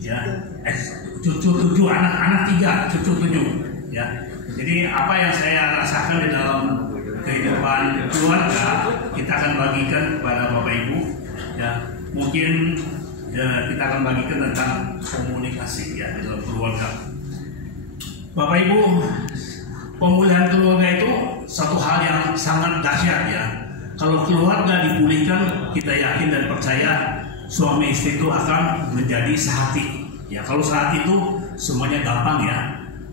ya, cucu 7, anak 3, cucu 7, ya. Jadi apa yang saya rasakan di dalam kehidupan keluarga kita akan bagikan kepada Bapak Ibu, ya. Mungkin kita akan bagikan tentang komunikasi ya di dalam keluarga. Bapak Ibu, pemulihan keluarga itu satu hal yang sangat dahsyat ya. Kalau keluarga dipulihkan, kita yakin dan percaya suami istri itu akan menjadi sehati. Ya, kalau sehati itu semuanya gampang ya.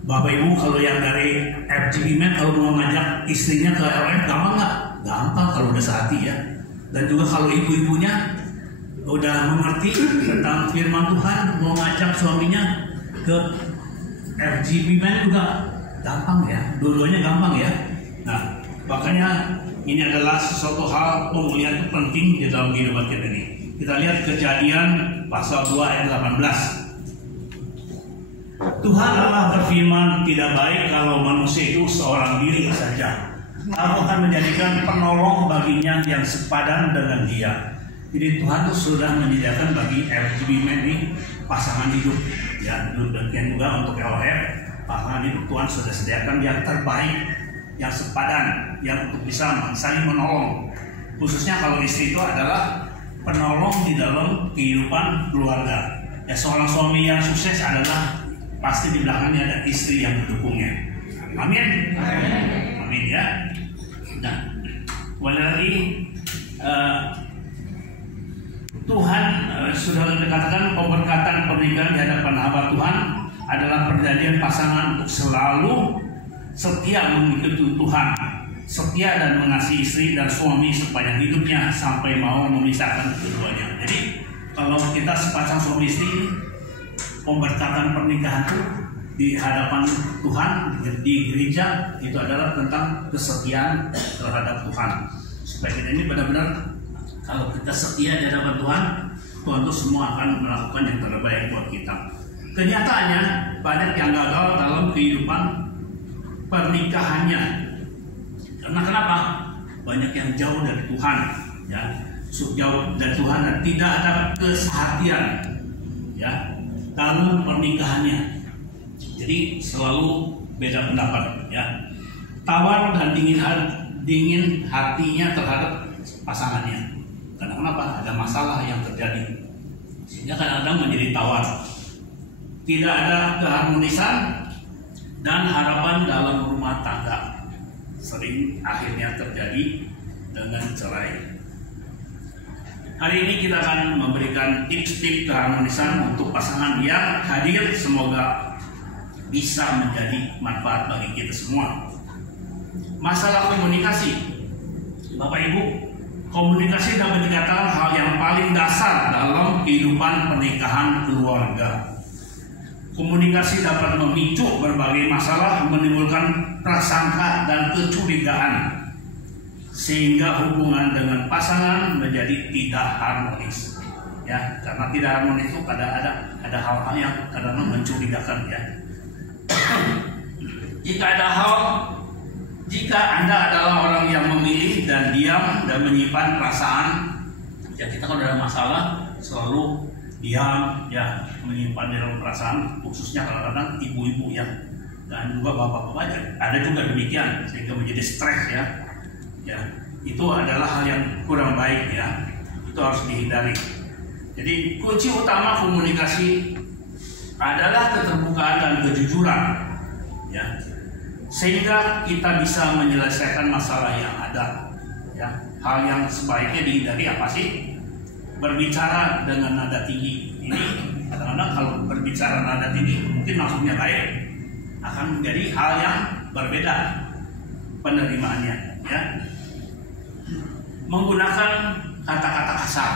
Bapak Ibu, kalau yang dari FGB Men kalau mau ngajak istrinya ke LRF gampang nggak? Gampang kalau udah sehati ya. Dan juga kalau ibu-ibunya udah mengerti tentang firman Tuhan, mau ngajak suaminya ke FGB Men juga gampang ya. Dua-duanya gampang ya. Nah, makanya ini adalah sesuatu hal pemulihan itu penting di dalam kehidupan kita ini. Kita lihat Kejadian pasal 2 ayat 18. Tuhan Allah berfirman, tidak baik kalau manusia itu seorang diri saja. Aku akan menjadikan penolong baginya yang sepadan dengan dia. Jadi Tuhan itu sudah menyediakan bagi FGB Men ini pasangan hidup. Ya, demikian juga untuk LRF, pasangan hidup Tuhan sudah sediakan yang terbaik, yang sepadan, yang untuk bisa saling menolong. Khususnya kalau istri itu adalah penolong di dalam kehidupan keluarga. Ya, seorang suami yang sukses adalah pasti di belakangnya ada istri yang mendukungnya. Amin. Amin ya. Nah, kembali lagi Tuhan sudah dikatakan pemberkatan pernikahan di hadapan hamba Tuhan adalah perjanjian pasangan untuk selalu setia mengikuti Tuhan, setia dan mengasihi istri dan suami sepanjang hidupnya sampai mau memisahkan keduanya. Jadi kalau kita sepasang suami istri, pemberkatan pernikahan itu di hadapan Tuhan di gereja itu adalah tentang kesetiaan terhadap Tuhan. Supaya kita ini benar-benar kalau kita setia di hadapan Tuhan, Tuhan itu semua akan melakukan yang terbaik buat kita. Kenyataannya banyak yang gagal dalam kehidupan pernikahannya. Karena kenapa? Banyak yang jauh dari Tuhan, ya, jauh dari Tuhan dan tidak ada kesehatian, ya, dalam pernikahannya. Jadi selalu beda pendapat ya. Tawar dan dingin hatinya terhadap pasangannya. Karena kenapa? Ada masalah yang terjadi sehingga kadang-kadang menjadi tawar. Tidak ada keharmonisan dan harapan dalam rumah tangga. Sering akhirnya terjadi dengan cerai. Hari ini kita akan memberikan tips-tips keharmonisan untuk pasangan yang hadir, semoga bisa menjadi manfaat bagi kita semua. Masalah komunikasi, Bapak Ibu, komunikasi dapat dikatakan hal yang paling dasar dalam kehidupan pernikahan keluarga. Komunikasi dapat memicu berbagai masalah, menimbulkan prasangka dan kecurigaan, sehingga hubungan dengan pasangan menjadi tidak harmonis. Ya, karena tidak harmonis itu ada hal-hal yang kadang-kadang mencurigakan ya. Jika Anda adalah orang yang memilih dan diam dan menyimpan perasaan, ya kita kalau ada masalah selalu diam ya, menyimpan dalam perasaan, khususnya kadang-kadang ibu-ibu ya, dan juga bapak-bapak ada juga demikian sehingga menjadi stres ya. Ya, itu adalah hal yang kurang baik ya. Itu harus dihindari. Jadi kunci utama komunikasi adalah keterbukaan dan kejujuran ya. Sehingga kita bisa menyelesaikan masalah yang ada ya. Hal yang sebaiknya dihindari apa sih? Berbicara dengan nada tinggi. Ini kadang-kadang kalau berbicara nada tinggi mungkin maksudnya baik, akan menjadi hal yang berbeda penerimaannya ya. Menggunakan kata-kata kasar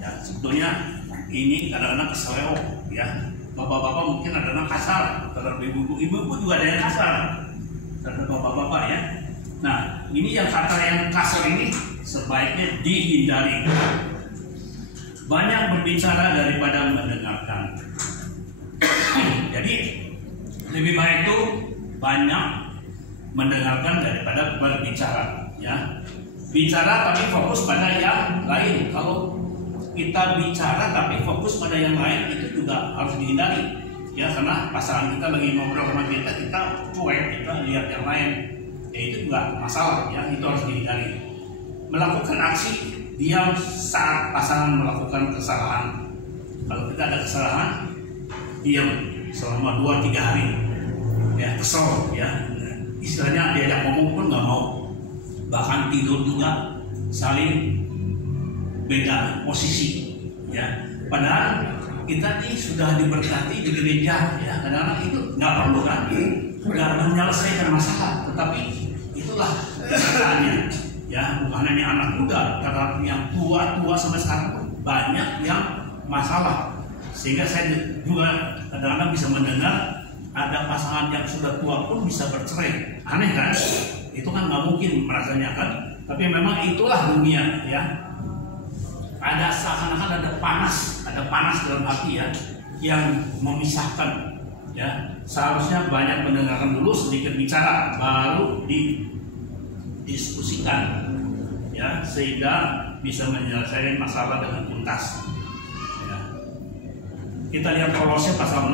ya, sebetulnya ini kadang-kadang keseleo ya. Bapak-bapak mungkin kadang-kadang kasar terhadap ibu-ibu juga ada yang kasar terhadap bapak-bapak ya. Nah, ini yang kata yang kasar ini sebaiknya dihindari. Banyak berbicara daripada mendengarkan. Jadi lebih baik itu banyak mendengarkan daripada berbicara ya. Bicara tapi fokus pada yang lain. Kalau kita bicara tapi fokus ke yang lain itu juga harus dihindari ya, karena pasangan kita lagi ngobrol sama kita cuek, kita lihat yang lain ya, itu juga masalah ya, itu harus dihindari. Melakukan aksi diam saat pasangan melakukan kesalahan. Kalau kita ada kesalahan, diam selama 2-3 hari ya, kesel ya, istilahnya diajak ngomong pun nggak mau, bahkan tidur juga saling beda posisi ya. Padahal kita nih sudah diberkati di gereja ya, kadang-kadang itu nggak perlu kan, nggak menyelesaikan masalah, tetapi itulah kenyataannya ya. Bukan hanya anak muda, karena yang tua sampai sekarang pun banyak yang masalah, sehingga saya juga kadang-kadang bisa mendengar ada pasangan yang sudah tua pun bisa bercerai. Aneh kan? Itu kan nggak mungkin rasanya kan, tapi memang itulah dunia ya. Ada seakan-akan ada panas dalam hati ya, yang memisahkan ya. Seharusnya banyak mendengarkan dulu, sedikit bicara, baru didiskusikan ya, sehingga bisa menyelesaikan masalah dengan tuntas ya. Kita lihat Kolose pasal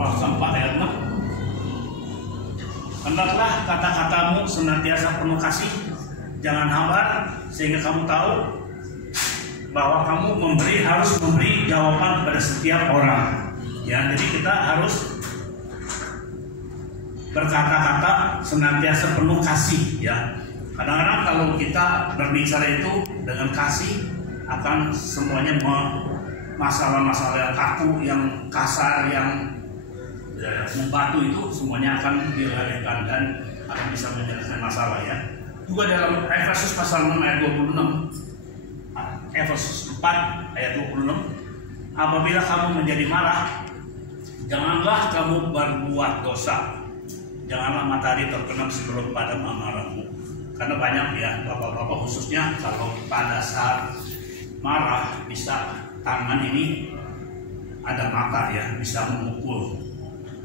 4 ayat 6. Hendaklah kata-katamu senantiasa penuh kasih, jangan hambar, sehingga kamu tahu bahwa kamu harus memberi jawaban kepada setiap orang ya. Jadi kita harus berkata-kata senantiasa penuh kasih ya. Kadang-kadang kalau kita berbicara itu dengan kasih, akan semuanya masalah-masalah yang kaku, yang kasar, yang membatu itu semuanya akan dilalaikan dan akan bisa menyelesaikan masalah ya. Juga dalam Efesus pasal 6 ayat 26, Efesus 4 ayat 26, apabila kamu menjadi marah, janganlah kamu berbuat dosa, janganlah matahari terbenam sebelum padam amarahmu. Karena banyak ya bapak-bapak khususnya, kalau pada saat marah bisa tangan ini ada mata ya, bisa memukul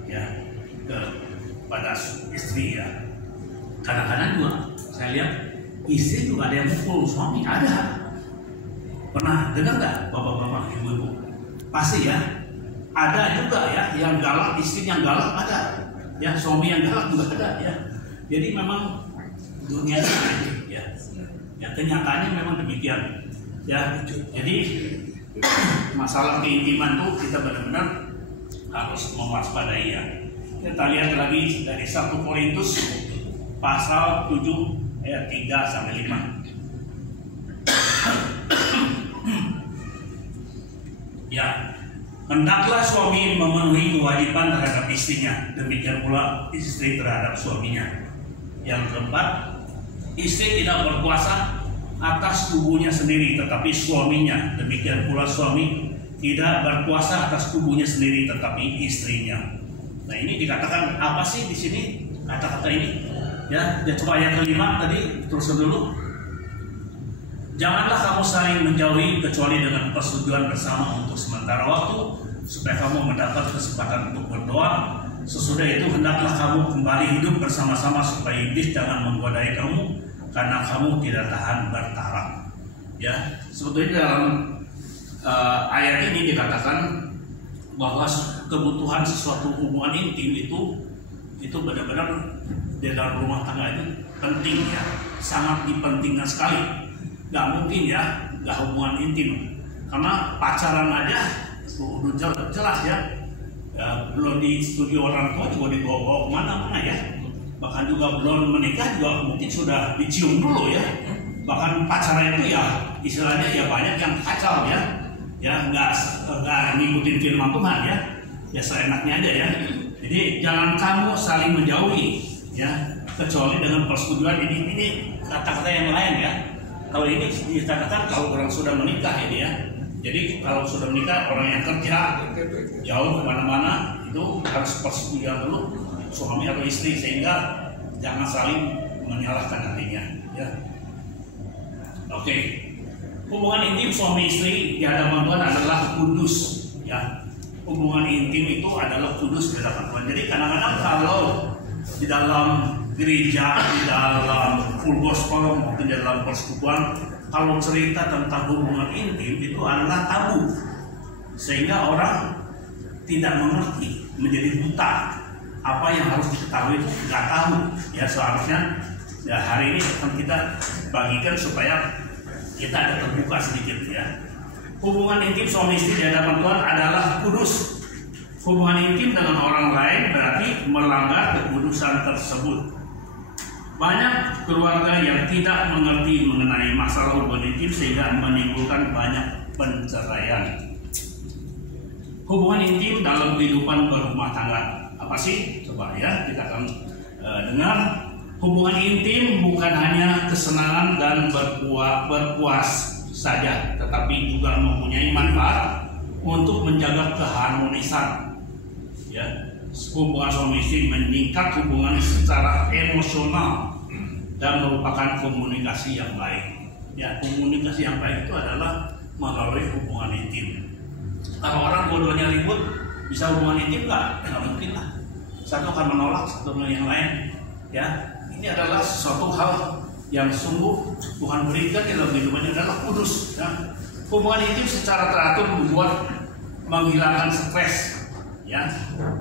ya kepada istri ya. Kadang-kadang juga saya lihat istri juga ada yang mukul suami, ada. Pernah dengar nggak bapak-bapak, ibu-ibu? Pasti ya. Ada juga ya yang galak, istri yang galak ada. Ya, suami yang galak juga ada ya. Jadi memang dunia ini ya. Ya, kenyataannya memang demikian. Ya, jadi masalah keintiman tuh kita benar-benar harus mewaspadai ya. Kita lihat lagi dari 1 Korintus pasal 7 ayat 3 sampai 5. Ya, hendaklah suami memenuhi kewajiban terhadap istrinya, demikian pula istri terhadap suaminya. Yang keempat, istri tidak berkuasa atas tubuhnya sendiri, tetapi suaminya. Demikian pula suami tidak berkuasa atas tubuhnya sendiri, tetapi istrinya. Nah, ini dikatakan apa sih di sini kata-kata ini? Ya, coba ayat kelima tadi teruskan dulu. Janganlah kamu saling menjauhi kecuali dengan persetujuan bersama untuk sementara waktu, supaya kamu mendapat kesempatan untuk berdoa. Sesudah itu hendaklah kamu kembali hidup bersama-sama, supaya iblis jangan menggodai kamu, karena kamu tidak tahan bertaraf. Ya, sebetulnya dalam ayat ini dikatakan bahwa kebutuhan sesuatu hubungan intim itu benar-benar di dalam rumah tangga itu penting ya, sangat dipentingkan sekali. Gak mungkin ya gak hubungan intim, karena pacaran aja udah jelas ya, belum di studio orang tua juga dibawa kemana-mana ya, bahkan juga belum menikah juga mungkin sudah dicium dulu ya. Bahkan pacaran itu ya istilahnya ya banyak yang kacau ya nggak ngikutin firman Tuhan ya seenaknya aja ya. Jadi jangan kamu saling menjauhi ya, kecuali dengan persetujuan. Ini kata-kata yang lain ya. Kalau ini dikatakan kalau orang sudah menikah ini ya. Jadi kalau sudah menikah, orang yang kerja jauh kemana-mana itu harus persetujuan dulu suami atau istri, sehingga jangan saling menyalahkan nantinya ya. Oke. Hubungan intim suami istri di hadapan Tuhan adalah kudus ya. Hubungan intim itu adalah kudus di hadapan Tuhan. Jadi kadang-kadang kalau di dalam gereja, di dalam full gospel maupun di dalam persekutuan, kalau cerita tentang hubungan intim itu adalah tabu sehingga orang tidak mengerti, menjadi buta. Apa yang harus diketahui nggak tahu. Ya seharusnya ya hari ini akan kita bagikan supaya kita ada terbuka sedikit ya. Hubungan intim suami istri di hadapan Tuhan adalah kudus. Hubungan intim dengan orang lain berarti melanggar kekudusan tersebut. Banyak keluarga yang tidak mengerti mengenai masalah hubungan intim sehingga menimbulkan banyak perceraian. Hubungan intim dalam kehidupan berumah tangga apa sih? Coba ya kita akan dengar. Hubungan intim bukan hanya kesenangan dan berpuas saja, tetapi juga mempunyai manfaat untuk menjaga keharmonisan. Ya, hubungan suami istri meningkat hubungan secara emosional dan merupakan komunikasi yang baik. Ya, komunikasi yang baik itu adalah melalui hubungan intim. Kalau orang dua-duanya ribut, bisa hubungan intim nggak? Nggak mungkin lah. Satu akan menolak satu dengan yang lain. Ya, ini adalah sesuatu hal yang sungguh Tuhan berikan dalam kehidupannya adalah kudus. Ya. Hubungan intim secara teratur membuat menghilangkan stres. Ya,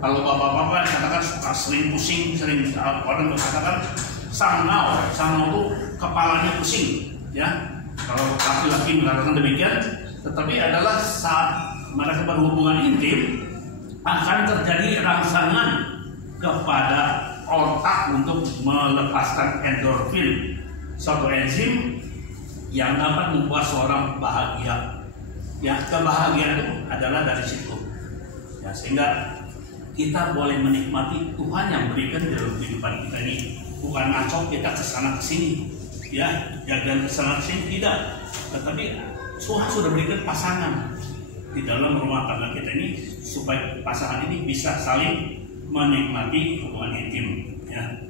kalau bapak-bapak katakan sering pusing, sering orang berkatakan sangau itu kepalanya pusing. Ya, kalau laki-laki mengatakan demikian, tetapi adalah saat mereka berhubungan intim akan terjadi rangsangan kepada otak untuk melepaskan endorfin, suatu enzim yang dapat membuat seorang bahagia. Ya, kebahagiaan itu adalah dari situ. Ya, sehingga kita boleh menikmati Tuhan yang berikan dalam kehidupan kita ini, bukan ngacau kita kesana kesini, ya, jalan kesana kesini tidak, tetapi Tuhan sudah berikan pasangan di dalam rumah tangga kita ini supaya pasangan ini bisa saling menikmati hubungan intim. Ya.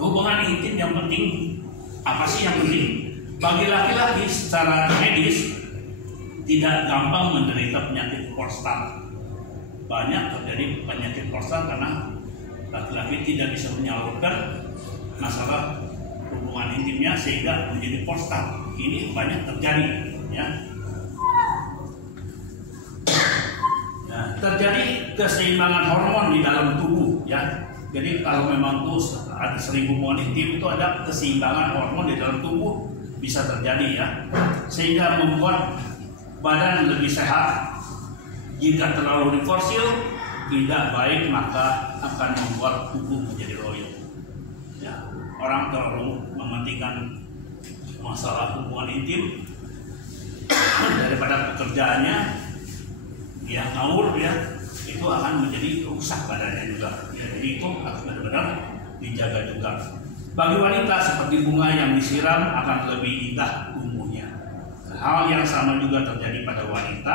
Hubungan intim yang penting apa sih yang penting? Bagi laki-laki secara medis tidak gampang menderita penyakit prostat. Banyak terjadi penyakit prostat karena laki-laki tidak bisa menyalurkan masalah hubungan intimnya sehingga menjadi prostat. Ini banyak terjadi, ya. Nah, terjadi keseimbangan hormon di dalam tubuh, ya. Jadi kalau memang tuh ada sering hubungan intim itu ada keseimbangan hormon di dalam tubuh bisa terjadi, ya, sehingga membuat badan lebih sehat. Jika terlalu diforsir tidak baik, maka akan membuat tubuh menjadi loyo. Ya, orang terlalu mementingkan masalah hubungan intim daripada pekerjaannya, dia ngawur, ya, itu akan menjadi rusak badannya juga. Ya, jadi itu harus benar-benar dijaga juga. Bagi wanita seperti bunga yang disiram akan lebih indah tumbuhnya. Hal yang sama juga terjadi pada wanita,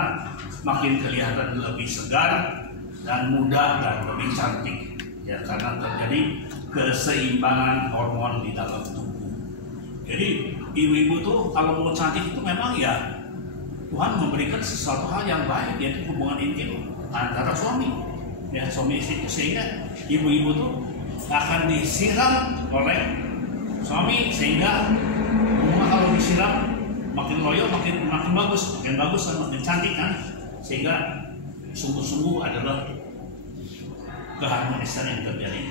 makin kelihatan lebih segar dan muda dan lebih cantik, ya, karena terjadi keseimbangan hormon di dalam tubuh. Jadi ibu-ibu tuh kalau mau cantik itu memang ya Tuhan memberikan sesuatu hal yang baik, yaitu hubungan intim antara suami, ya, suami istri, sehingga ibu-ibu tuh akan disiram oleh suami sehingga bunga kalau disiram makin loyo, makin bagus dan makin cantik, kan, sehingga sungguh-sungguh adalah keharmonisan yang terjadi.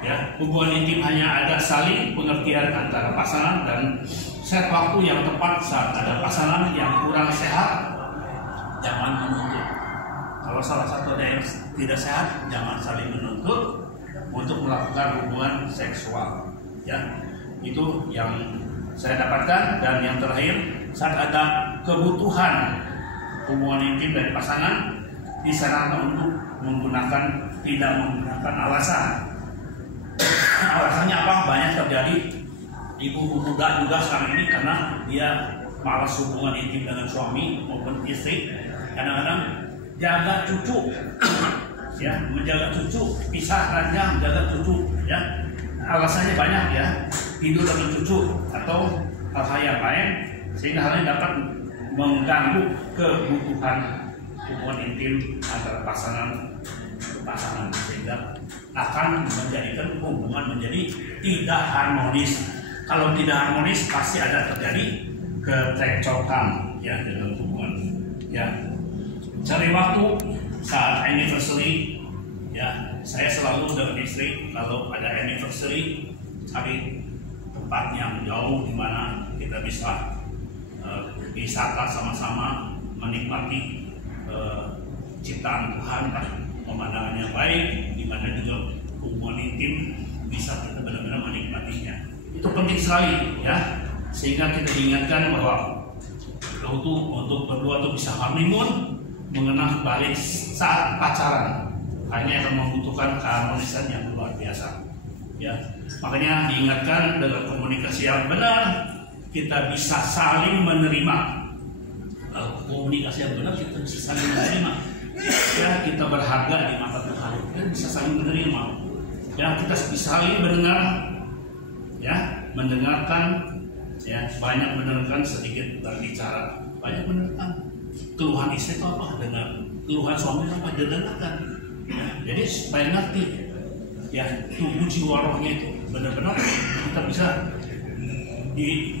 Ya, hubungan intim hanya ada saling pengertian antara pasangan dan set waktu yang tepat saat ada pasangan yang kurang sehat, jangan menuntut. Kalau salah satu ada yang tidak sehat, jangan saling menuntut untuk melakukan hubungan seksual. Ya, itu yang saya dapatkan. Dan yang terakhir, saat ada kebutuhan hubungan intim dari pasangan, disarankan untuk tidak menggunakan alasan. Alasannya apa? Banyak terjadi ibu muda juga sekarang ini karena dia malas hubungan intim dengan suami maupun istri. Kadang-kadang jaga cucu, ya, menjaga cucu, pisah ranjang, jaga cucu, ya. Alasannya banyak, ya, tidur dengan cucu atau hal-hal yang lain, sehingga hal ini dapat mengganggu kebutuhan hubungan intim antara pasangan ke pasangan, sehingga akan menjadikan hubungan menjadi tidak harmonis. Kalau tidak harmonis pasti ada terjadi kecekcokan, ya, dalam hubungan, ya. cari waktu saat anniversary. Ya, saya selalu dengan istri kalau ada anniversary cari tempat yang jauh di mana kita bisa wisata sama-sama, menikmati ciptaan Tuhan, pemandangan yang baik, di mana juga hubungan intim bisa kita benar-benar menikmatinya. Itu penting sekali, ya, sehingga kita ingatkan bahwa untuk berdua tuh bisa honeymoon, mengenang balik saat pacaran, hanya akan membutuhkan keharmonisan yang luar biasa. Ya, makanya diingatkan dengan komunikasi yang benar kita bisa saling menerima. Komunikasi yang benar kita bisa saling menerima. Ya, kita berharga di mata Tuhan. Kita bisa saling menerima. Ya, kita bisa saling mendengar. Ya, mendengarkan. Ya, banyak mendengarkan, sedikit berbicara. Banyak mendengarkan. Keluhan istri itu apa? Dengar. Keluhan suami apa? Dengarkan. Ya, jadi supaya ngerti. Ya, tubuh jiwa rohnya itu benar-benar kita bisa di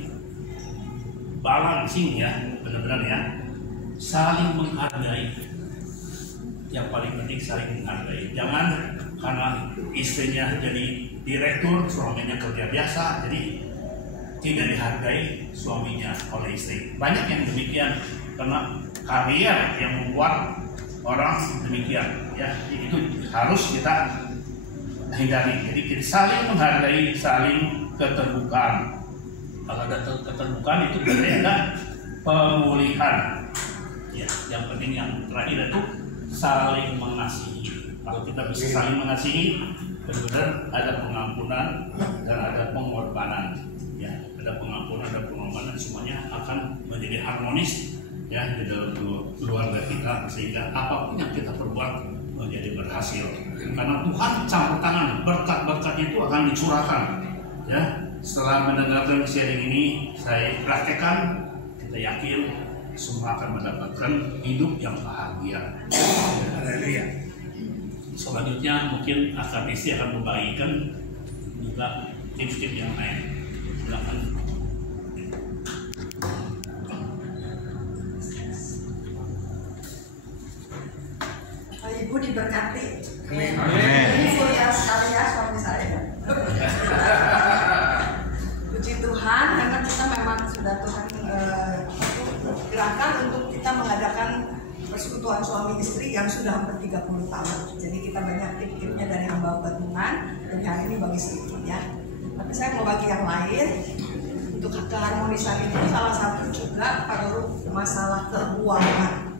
balancing, ya, benar-benar, ya, saling menghargai. Yang paling penting saling menghargai. Jangan karena istrinya jadi direktur, suaminya kerja biasa, jadi tidak dihargai suaminya oleh istri. Banyak yang demikian karena karier yang membuat orang demikian. Ya, itu harus kita hindari. Jadi kita saling menghargai, saling keterbukaan. Kalau ada keterbukaan itu berarti ada pemulihan. Ya, yang penting yang terakhir itu saling mengasihi. Kalau kita bisa saling mengasihi, benar-benar ada pengampunan dan ada pengorbanan. Ya, ada pengampunan, ada pengorbanan, semuanya akan menjadi harmonis, ya, di dalam keluarga kita, sehingga apapun yang kita perbuat menjadi berhasil. Karena Tuhan campur tangan, berkat-berkatnya itu akan dicurahkan. Ya, setelah mendengarkan sharing ini, saya praktekkan, kita yakin semua akan mendapatkan hidup yang bahagia. Haleluya. Selanjutnya mungkin akademisi akan membagikan juga tips-tips yang lain. Silakan. Ibu diberkati. Ini mulia sekali ya suami saya. Puji Tuhan, karena kita memang sudah Tuhan gerakan untuk kita mengadakan persekutuan suami istri yang sudah hampir 30 tahun. Jadi kita banyak tip-tipnya dari hamba gabungan, dan hari ini bagi sedikit, ya. Tapi saya mau bagi yang lain. Untuk keharmonisan itu salah satu juga perlu masalah keuangan.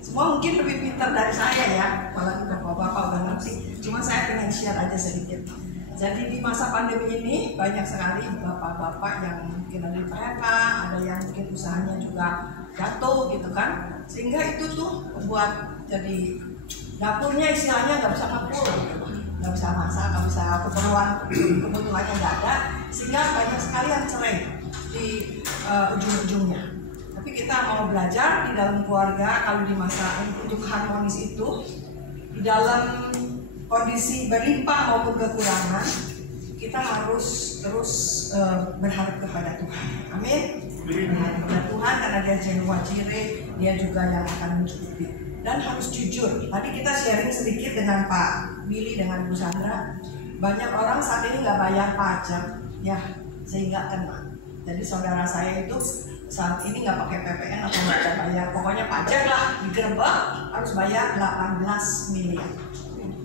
Semua mungkin lebih pintar dari saya, ya, apalagi bapak-bapak udah ngerti. Cuma saya pengen share aja sedikit. Jadi di masa pandemi ini banyak sekali bapak-bapak yang mungkin ada di PHK, ada yang mungkin usahanya juga jatuh gitu kan. Sehingga itu tuh membuat jadi dapurnya istilahnya nggak bisa ngepul, nggak bisa masak, nggak bisa kebutuhannya nggak ada. Sehingga banyak sekali yang cerai di ujung-ujungnya. Tapi kita mau belajar di dalam keluarga, kalau di masa untuk harmonis itu, di dalam kondisi berlimpah maupun kekurangan, kita harus terus berharap kepada Tuhan. Amin. Berharap kepada Tuhan karena Dia Jehovah Jireh, Dia juga yang akan mencukupi. Dan harus jujur. Tadi kita sharing sedikit dengan Pak Billy, dengan Bu Sandra. Banyak orang saat ini nggak bayar pajak, ya, sehingga kena. Jadi saudara saya itu saat ini nggak pakai PPN atau nggak ada bayar, pokoknya pajak lah, digerebek harus bayar 18 miliar.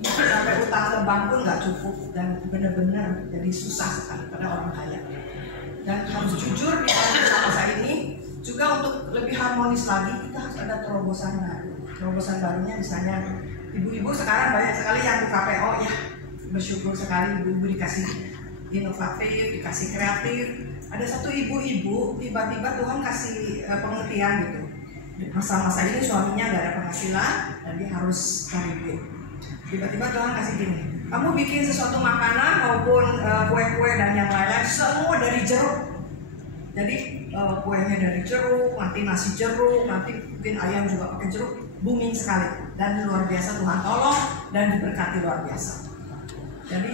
Sampai utang ke bank pun nggak cukup, dan benar-benar jadi susah sekali pada orang kaya. Dan harus jujur di masa ini juga untuk lebih harmonis lagi, kita harus ada terobosan baru. Terobosan barunya misalnya ibu-ibu sekarang banyak sekali yang di KPO, ya, bersyukur sekali ibu-ibu dikasih inovatif, dikasih kreatif. Ada satu ibu-ibu tiba-tiba Tuhan kasih pengertian gitu. Di masa-masa ini suaminya nggak ada penghasilan dan dia harus cari duit. Tiba-tiba Tuhan kasih gini, kamu bikin sesuatu makanan maupun kue-kue dan yang lain-lain semua dari jeruk. Jadi kuenya dari jeruk, nanti nasi jeruk, nanti mungkin ayam juga pakai jeruk, booming sekali. Dan luar biasa Tuhan tolong dan diberkati luar biasa. Jadi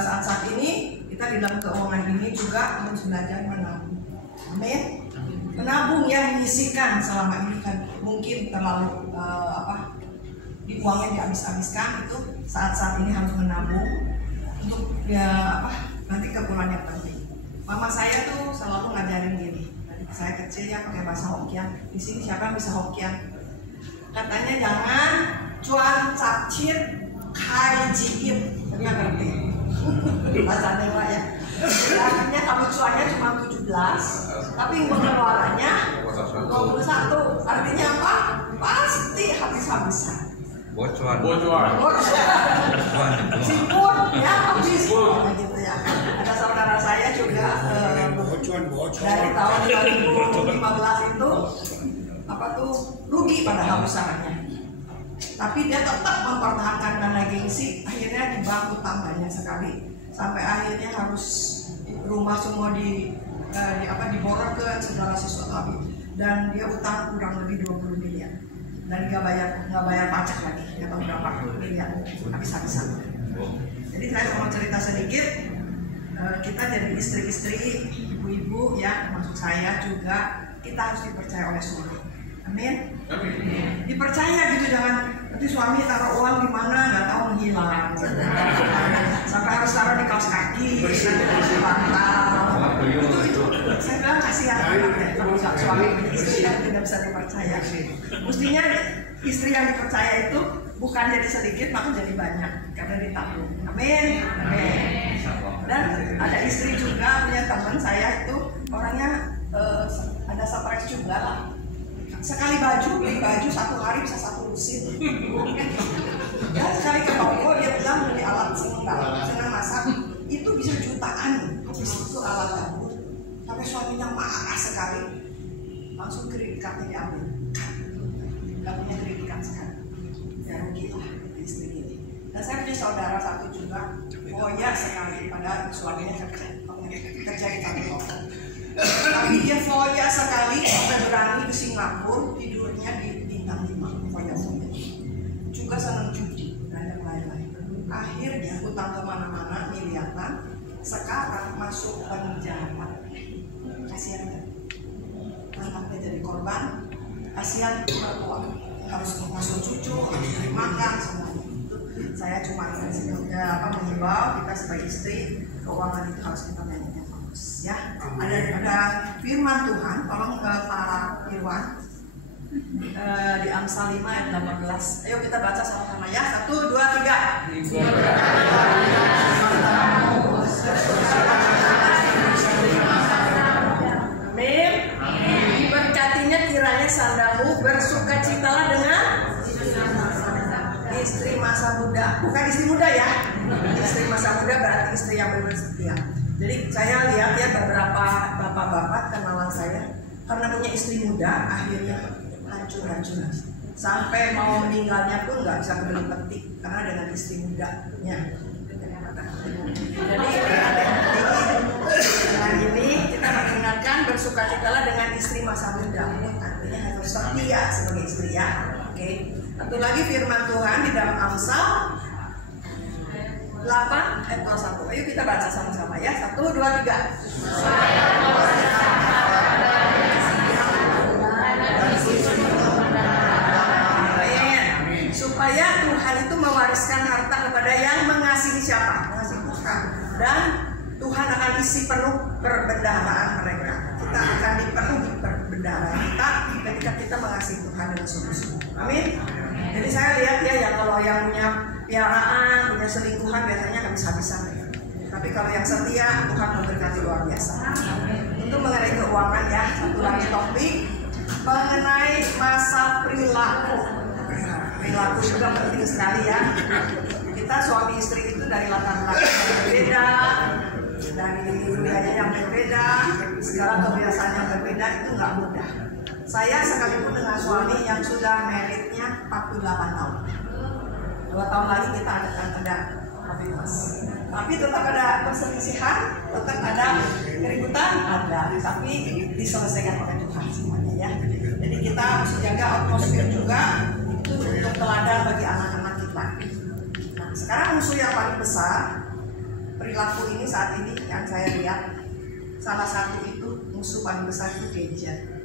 saat-saat ini kita di dalam keuangan ini juga harus belajar menabung. Amin. Menabung, ya, menyisihkan selama ini kan mungkin terlalu di uangnya dihabis-habiskan, itu saat-saat ini harus menabung untuk nanti keperluan yang penting. Mama saya tuh selalu ngajarin gini, dari saya kecil ya pakai bahasa Hokkien. Di sini siapa yang bisa Hokkien? Katanya jangan cuan capcir kai jiip, nggak ngerti bahasa Dewa ya. Akhirnya kalau cuannya cuma 17, tapi pengeluarannya 21. Artinya apa? Pasti habis-habisan. Bocuan. Simpul ya, habis gitu ya. Ada saudara saya juga dari tahun 2015 itu rugi pada usahanya. Tapi dia tetap mempertahankan dana gengsi, akhirnya di bank utang banyak sekali. Sampai akhirnya harus rumah semua diborongkan segala sesuatu, dan dia utang kurang lebih 20 miliar dan nggak bayar pajak lagi, nggak tahu berapa miliar habis-habisan. Jadi saya mau cerita sedikit, kita jadi istri-istri, ibu-ibu ya, maksud saya juga kita harus dipercaya oleh suami. Amin. Dipercaya gitu, jangan nanti suami taruh uang di mana nggak tahu menghilang. Sampai harus taruh di kaos kaki, di bantal. Itu saya bilang kasihan kalau suami istri yang tidak bisa dipercaya. Mestinya istri yang dipercaya itu bukan jadi sedikit, maka jadi banyak karena ditabung. Amin. Amin. Dan ada istri juga, punya teman saya itu orangnya ada stres juga lah. Sekali beli baju 1 hari bisa 1 lusin. Dan sekali ke toko dia bilang beli alat senang masak itu bisa jutaan. Habis itu alat dapur. Sampai suaminya marah sekali. Langsung kredit cardnya diambil. Gak punya kredit card sekarang. Ya rugi lah istri ini. Dan saya punya saudara satu juga, foya sekali, padahal suaminya kerja di kantor. Tapi dia foya sekali sampai berani ke Singapura, tidurnya di bintang 5, foya-foya. Juga senang judi dan yang lain-lain. Akhirnya utang kemana-mana miliaran, sekarang masuk penjara. Kasihan kan? Anaknya jadi korban, kasihan mertua. Harus masuk cucu, harus makan semuanya. Saya cuma mengimbau kita sebagai istri, keuangan itu harus kita manage. Ya, ada firman Tuhan, tolong ke Pak Irwan di Amsal 5 ayat 18. Ayo kita baca sama-sama ya. 1, 2, 3. Amin. Diberkatinya kiranya sandamu, bersukacitalah dengan istri masa muda. Bukan istri muda ya. Istri masa muda berarti istri yang bersetia. Jadi saya lihat ya beberapa bapak-bapak kenalan saya karena punya istri muda akhirnya hancur-hancuran. Sampai mau meninggalnya pun nggak bisa beli petik karena dengan istri mudanya. Jadi dengan ini kita mengingatkan bersukacitalah dengan istri masa muda. Artinya harus setia sebagai istri ya. Oke. Satu lagi firman Tuhan di dalam Amsal 8 ayat 21. Ayo kita baca sama-sama ya. 1, 2, 3. Supaya Tuhan itu mewariskan harta kepada yang mengasihi siapa? Mengasihi Tuhan. Dan Tuhan akan isi penuh perbendaharaan mereka. Kita akan dipenuhi perbendaharaan kita ketika kita mengasihi Tuhan dengan sungguh-sungguh. Amin. Jadi saya lihat ya kalau yang punya piaraan, punya selingkuhan biasanya habis-habisan. Tapi kalau yang setia, Tuhan memberkati luar biasa. Untuk mengenai keuangan ya, satu lagi topik mengenai masa perilaku. Perilaku juga penting sekali ya. Kita suami istri itu dari latar belakang yang berbeda, dari budaya yang berbeda, segala kebiasaan yang berbeda itu nggak mudah. Saya sekalipun dengan suami yang sudah meritnya 48 tahun. 2 tahun lagi kita akan ada aktivitas. Tapi tetap ada perselisihan, tetap ada keributan, ada. Tapi diselesaikan oleh Tuhan semuanya ya. Jadi kita harus jaga atmosfer juga itu untuk teladan bagi anak-anak kita. Nah, sekarang musuh yang paling besar perilaku ini saat ini yang saya lihat, salah satu itu musuh paling besar itu gadget.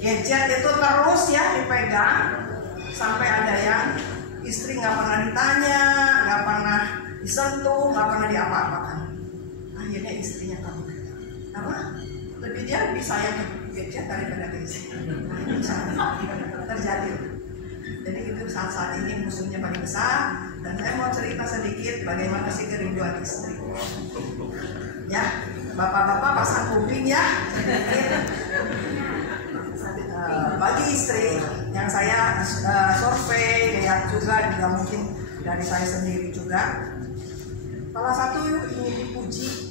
gadget itu terus ya dipegang, sampai ada yang istri nggak pernah ditanya, nggak pernah disentuh, nggak pernah diapa-apakan. Akhirnya istrinya kabur karena lebih dia lebih sayang ke gadget daripada ke istri. Nah, itu bisa terjadi. Jadi itu saat ini musuhnya paling besar. Dan saya mau cerita sedikit bagaimana sih kerinduan istri. Ya, bapak-bapak pasang kuping ya. Bagi istri yang saya survei, lihat juga mungkin dari saya sendiri juga. Salah satu ingin dipuji.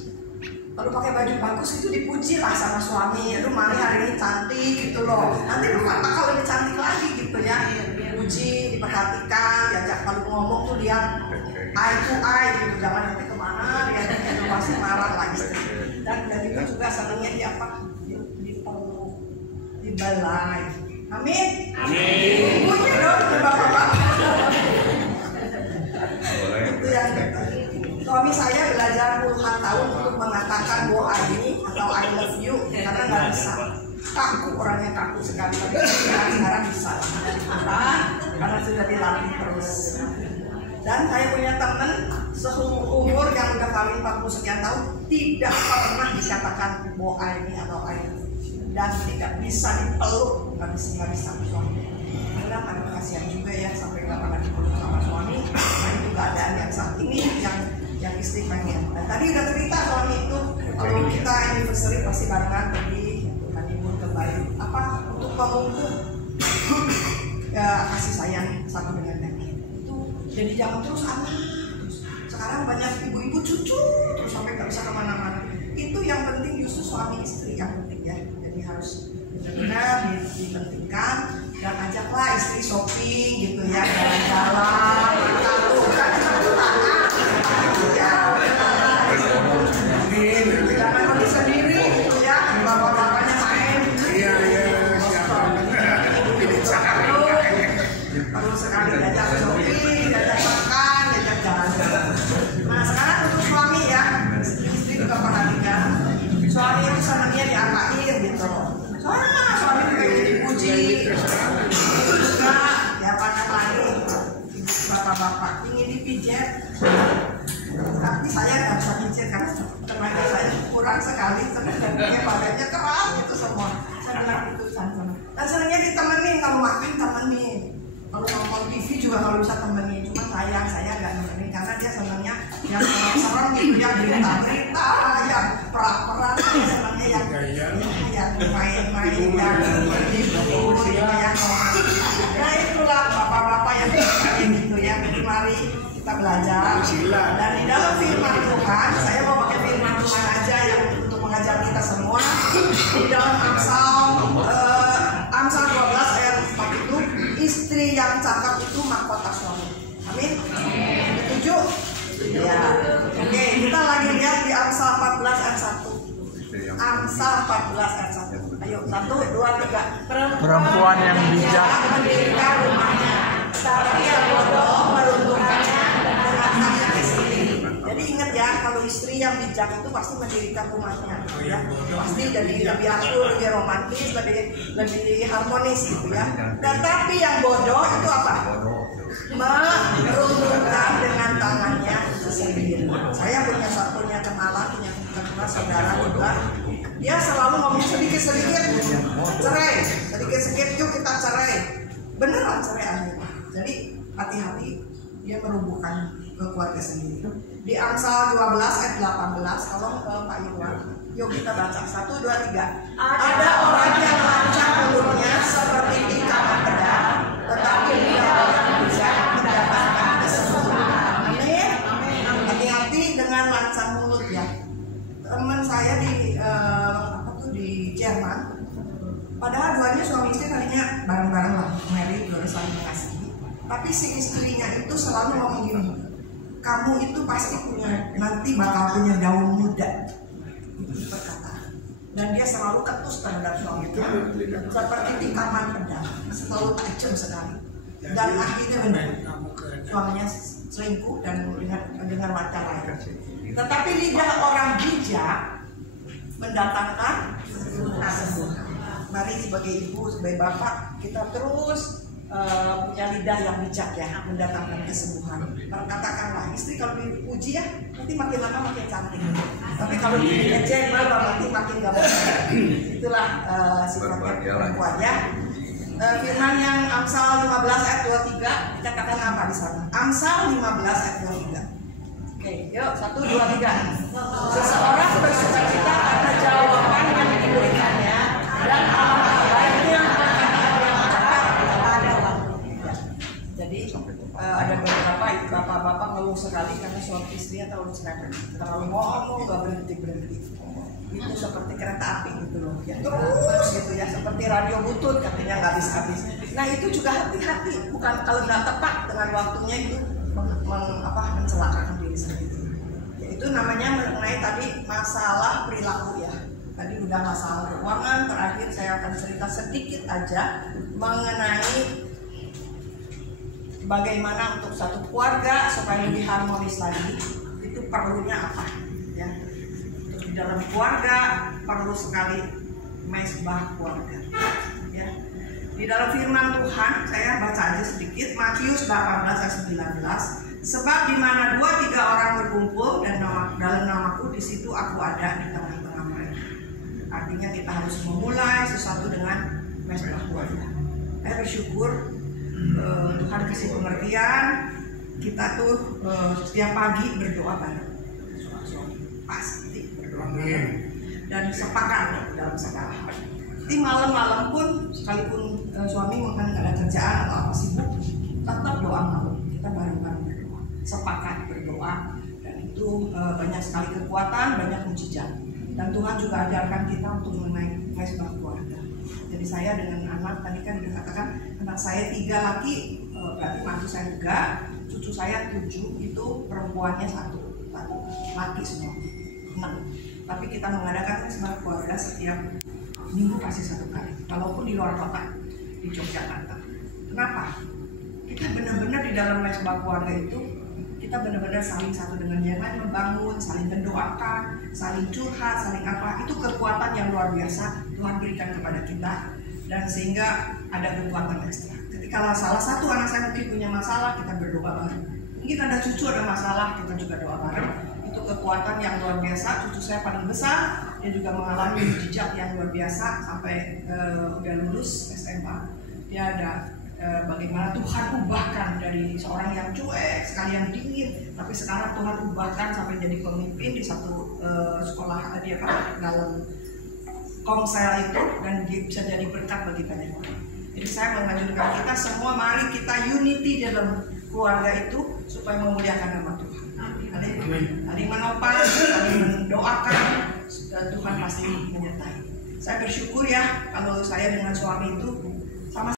Kalau pakai baju bagus itu dipuji lah sama suami. Aduh, Mari hari ini cantik gitu loh. Nanti bakal lebih cantik lagi gitu ya. Dipuji, diperhatikan, diajak kalau ngomong tuh lihat eye to eye gitu. Jangan nanti kemana dia pasti marah lagi. Dan itu juga senangnya di apa? Dipeluk, dibelai. Amin. Amin. Puji dong bapak-bapak. Itu yang suami saya belajar puluhan tahun untuk mengatakan doa ini atau I love you karena nggak bisa. Kaku, orangnya kaku sekali. Sekarang bisa. Karena sudah dilatih terus. Dan saya punya teman seumur yang udah kawin 40 sekian tahun tidak pernah dikatakan doa ini atau I love you. Dan tidak bisa dipeluk, nggak bisa suami. Karena kasihan juga ya sampai nggak pernah dipeluk sama suami. Nah itu keadaan yang saat ini yang istri pengen. Dan tadi udah cerita suami itu kalau kita anniversary pasti barengan pergi honeymoon ke Bali. Apa untuk memupuk kasih sayang satu dengan yang lain. Itu jadi jangan terus anak. Sekarang banyak ibu-ibu cucu terus sampai nggak bisa kemana-mana. Itu yang penting justru suami istri yang penting ya. Jadi harus benar-benar dipentingkan dan ajaklah istri shopping gitu ya, jalan-jalan, jangan pergi sendiri gitu ya, bapak-bapaknya main. Iya. Perlu sekali diajak shopping, diajak makan, diajak jalan-jalan. Nah sekarang untuk suami ya, istri juga perhatikan. Suami itu senangnya diangkatin gitu. Soalnya suami juga dipuji. Itu juga diapakan lagi. Bapak-bapak ingin dipijat. Tapi saya nggak bisa pijat karena tenaga saya kurang sekali. Sebenarnya badannya keras gitu semua. Saya bilang itu sama. Dan senangnya ditemenin, kalau makan temenin. Kalau nonton TV juga kalau bisa temenin. Cuma saya nggak temenin karena dia senangnya yang serem gitu ya, berita-berita, yang perang-perang, senangnya yang main-main, yang berhibur, yang romantis. Nah itulah bapak-bapak yang gitu ya. Jadi mari kita belajar. Dan di dalam firman Tuhan, saya mau pakai firman Tuhan aja yang untuk mengajar kita semua. Di dalam Amsal 12 ayat 4 itu, istri yang cakap itu mahkota suami. Amin. Setuju? Ya. Oke, kita lagi lihat di Amsal 14 ayat 1. Amsal 14 ayat 1. Ayo, 1, 2, 3. Perempuan yang bijak mendirikan rumahnya, tapi yang bodoh meruntuhkannya dengan tangannya sendiri. Jadi ingat ya, kalau istri yang bijak itu pasti mendirikan rumahnya, ya. Pasti jadi lebih akur, lebih romantis, lebih harmonis gitu ya. Tetapi yang bodoh itu apa? Meruntuhkan dengan tangannya sendiri. Saya punya kenalan, punya saudara juga. Dia selalu ngomong sedikit-sedikit cerai, sedikit-sedikit yuk kita cerai. Beneran cerai akhirnya. Jadi hati-hati, dia merubuhkan keluarga sendiri. Di Amsal 12 ayat 18, tolong Pak Irwan. Yuk kita baca 1, 2, 3. Ada orang yang lancang mulutnya seperti tikaman pedang, tetapi dia orang bijak mendapatkan kesempurnaan. Amin. Hati-hati dengan lancang mulut ya. Teman saya di Jerman, padahal duanya suami istri kalinya bareng-bareng lah, married, udah saling mengasihi. Tapi si istrinya itu selalu ngomong gini, kamu itu pasti nanti bakal punya daun muda. Itu perkataan. Dan dia selalu ketus terhadap suaminya, seperti tikaman pedang, selalu tajam sekali. Dan akhirnya benar, suaminya selingkuh dan dengan wanita lain. Tetapi lidah orang bijak mendatangkan kesembuhan. mari sebagai ibu, sebagai bapak, kita terus punya lidah yang bijak ya, mendatangkan kesembuhan. Katakanlah, istri kalau dipuji ya, nanti makin lama makin cantik. Tapi kalau diejek nanti makin gak baik. Itulah sifatnya perempuan ya. Firman yang Amsal 15 ayat 23 dikatakan apa di sana? Amsal 15 ayat 23. Oke, yuk 1, 2, 3. Seseorang bersukacita karena jawaban yang diberikannya dan amanah baiknya perkataan yang tepat pada waktunya. Jadi ada beberapa bapak-bapak ngeluh sekali karena suami istrinya terlalu cerewet, terlalu ngomong nggak berhenti. Itu seperti kereta api gitu loh, ya terus gitu ya, seperti radio butut katanya nggak habis-habis. Nah itu juga hati-hati, bukan kalau nggak tepat dengan waktunya itu mencelakakan diri sendiri. Yaitu namanya mengenai tadi masalah perilaku ya. Tadi udah masalah keuangan, terakhir saya akan cerita sedikit aja mengenai bagaimana untuk satu keluarga supaya lebih harmonis lagi, itu perlunya apa ya. Di dalam keluarga perlu sekali mesbah keluarga ya. Di dalam firman Tuhan saya baca aja sedikit, Matius 18 ayat 19. Sebab di mana 2-3 orang berkumpul dan dalam namaku, di situ aku ada di tengah-tengah mereka. Artinya kita harus memulai sesuatu dengan mesbah keluarga. Saya bersyukur Tuhan kasih pengertian, kita tuh setiap pagi berdoa bareng. Pasti berdoa bareng dan sepakat dalam segala hal. Nanti malam-malam pun sekalipun suami mungkin nggak ada kerjaan atau apa sibuk, tetap doa malam. Kita bareng-bareng berdoa, sepakat berdoa, dan itu banyak sekali kekuatan, banyak mujizat. Dan Tuhan juga ajarkan kita untuk mengenai mesbah keluarga. Jadi saya dengan anak tadi kan dikatakan anak saya 3 laki, berarti mantu saya 3, cucu saya 7, itu perempuannya 1 laki semua 6. Tapi kita mengadakan mesbah keluarga setiap minggu pasti 1 kali, walaupun di luar kota, di Yogyakarta. Kenapa? Kita benar-benar di dalam mesbah keluarga itu kita benar-benar saling satu dengan yang lain, membangun, saling mendoakan, saling curhat, saling apa. Itu kekuatan yang luar biasa Tuhan berikan kepada kita, dan sehingga ada kekuatan ekstra. Ketika salah satu anak saya mungkin punya masalah, kita berdoa bareng. Mungkin ada cucu ada masalah, kita juga doa bareng. Itu kekuatan yang luar biasa. Cucu saya paling besar, dia juga mengalami mujizat yang luar biasa sampai udah lulus SMA. Dia ada bagaimana Tuhan ubahkan dari seorang yang cuek sekali, yang dingin, tapi sekarang Tuhan ubahkan sampai jadi pemimpin di satu sekolah dia dalam komsel itu, dan dia bisa jadi berkat bagi banyak orang. Jadi saya menganjurkan kita semua, mari kita unity dalam keluarga itu supaya memuliakan nama Tuhan. Saling menopang, saling mendoakan, dan Tuhan pasti menyertai. Saya bersyukur ya kalau saya dengan suami itu